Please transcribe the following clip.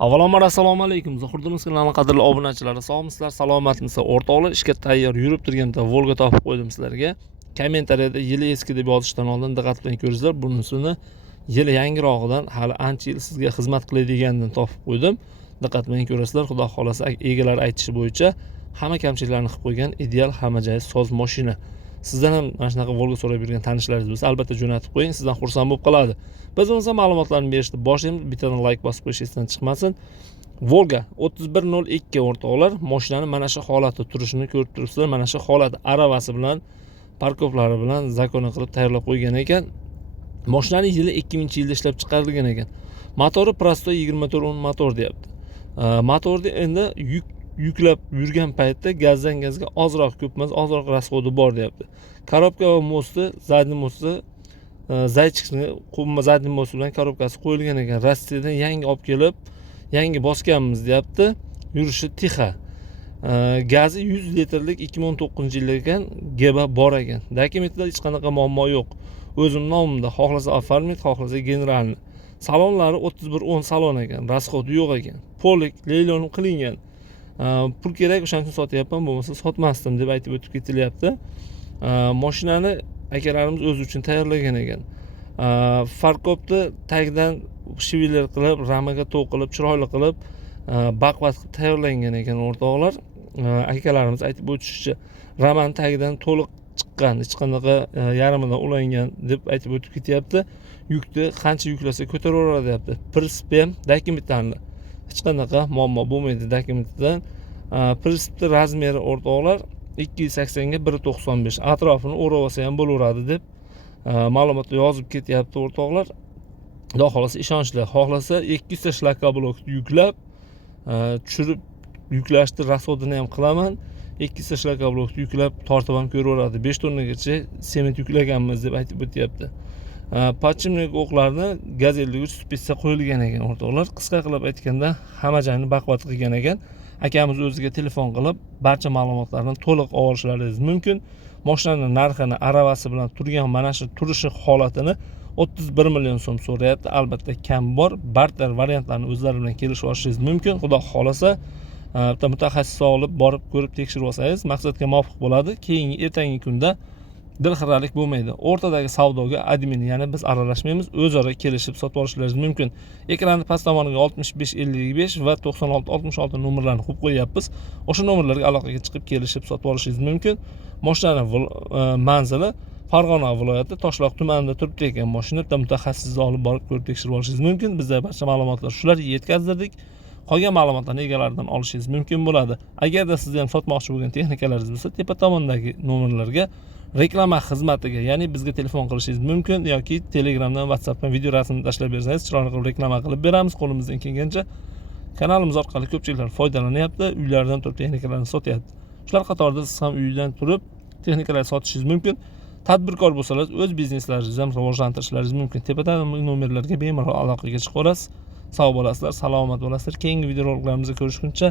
Avvalambor assalomu alaykum. Zuhurdimiz kanalining qadrli obunachilari, sog'misizlar, salomatmisizlar? O'rtoqlar, ishga tayyor yurib turganda Volga topib qo'ydim sizlarga. Kommentariyada yili eski deb yozishdan oldin diqqat bilan ko'ringizlar. Bunisini yili yangirog'idan hali ancha yil sizga xizmat qiladiganidan topib qo'ydim. Diqqat bilan ko'rasizlar. Xudo xolasa egalari aytishi bo'yicha hamma kamchiliklarni qilib qo'ygan ideal hamma joy soz mashina. Sizdan ham mana shunaqa Volga so'rab yurgan tanishlaringiz bo'lsa, albatta jo'natib qo'ying, sizdan xursand bo'lib qoladi. Biz bo'lsa ma'lumotlarni berishni boshlaymiz. Bittadan like bosib qo'yish esdan chiqmasin. Volga 3102 o'rtoqlar, mashinani mana shu holati turishini ko'rib turibsizlar. Mana shu holati aravasi bilan, parkovlari bilan zakona qilib tayyorlab qo'ygan ekan. Mashinani yili 2000-yilda ishlab chiqarilgan ekan. Motori prostoy 24 motor deyapti. Motorda endi yuklab yurgan paytda gazdan gazga ozroq ko'pmas ozroq rasxodi bor deyapti. Korobka va mosti, zadniy mosti zaychiqni qo'mma zadniy mosti bilan korobkasi qo'yilgan ekan. Rossiyadan yangi olib kelib, yangi bosganmiz deyapti. Yurishi tixa. Gazi 100 litrlik 2019-yilda ekan, geba bor ekan. Dokumentda hech qanaqa muammo yo'q. O'zim nomimda xohlasa ofarmit, xohlasa generalni. Salonlari 3110 salon ekan, rasxodi yo'q ekan. Polik, leylon qilingan. Pul kerak, o'shaning uchun sotyapman, bo'lmasa sotmasdim deb aytib o'tib ketilyapti. Mashinani akalarimiz o'zi uchun tayyorlagan ekan. Farkopni tagidan shiviler qilib, ramaga to'qilib, chiroyli qilib, baqvat qilib tayyorlangan ekan o'rtoqlar. Akalarimiz aytib o'tishicha, raman tagidan to'liq chiqqan, hech qanaqa yarimidan ulangan deb aytib o'tib ketyapti. Yukni qancha yuklasa ko'taraveradi deyapti. Prinsip ham dokumentlarni hech qanaqa muammo bo'lmaydi dokumentdan. Prinsipni razmeri o'rtoqlar 280 ga 195. Atrofini o'rab olsa ham bo'laveradi deb ma'lumotda yozib ketyapti o'rtoqlar. Xudo xolasa ishonchli. Xohlasa 200 ta shlaka blokni yuklab, tushirib yuklashni rasodini ham qilaman. 200 ta shlaka blokni yuklab tortib ham ko'raveradi. 5 tonnagacha sement yuklaganmiz deb aytib o'tyapti. Podchimnik o'qlarni gaz 53 spesiya qo'yilgan ekan o'rtoqlar. Qisqa qilib aytganda hamma joyni baqvat qilgan ekan. Akamiz o'ziga telefon qilib barcha ma'lumotlarni to'liq olishlaringiz mumkin. Mashinaning narxini, aravasi bilan turgan mana shu turishi holatini 31 million so'm so'rayapti. Albatta kam bor. Barter variantlarini o'zlari bilan kelishib olishingiz mumkin. Xudo xolasa bitta mutaxassis olib borib ko'rib tekshirib olsangiz maqsadga muvofiq bo'ladi. Keyingi ertangi kunda dilxiralik bo'lmaydi. O'rtadagi savdoga admin, ya'ni biz aralashmaymiz, o'zaro kelishib sotib olishlaringiz mumkin. Ekranning past tomoniga 6555 va 9666 nomerlarni qo'yib qo'yapmiz. O'sha nomerlarga aloqaga chiqib kelishib sotib olishingiz mumkin. Mashinaning manzili Farg'ona viloyati Toshloq tumanida turibdi ekan. Mashina bitta mutaxassisni olib borib ko'rib tekshirib olishingiz mumkin. Bizda barcha ma'lumotlar shularga yetkazdirdik. Qolgan ma'lumotlarni egalaridan olishingiz mumkin bo'ladi. Agarda siz ham sotmoqchi bo'lgan texnikalaringiz bo'lsa, tepa tomondagi nomerlarga reklama xizmatiga, ya'ni bizga telefon qilishingiz mumkin yoki Telegramdan, WhatsAppdan video rasmini tashlab bersangiz, chiroyli qilib reklama qilib beramiz. Qo'limizdan kelgancha kanalimiz orqali ko'pchiliklar foydalanyapti, uylaridan turib texnikalarni sotyapti. Shular qatorida siz ham uydan turib texnikalar sotishingiz mumkin. Tadbirkor bo'lsangiz, o'z bizneslaringizni ham rivojlantirishlaringiz mumkin. Tepadagi nomerlarga bemalol aloqaga chiqaverasiz. Sog' bo'lasizlar, salomat bo'lasizlar. Keyingi videoroliklarimizni ko'rishguncha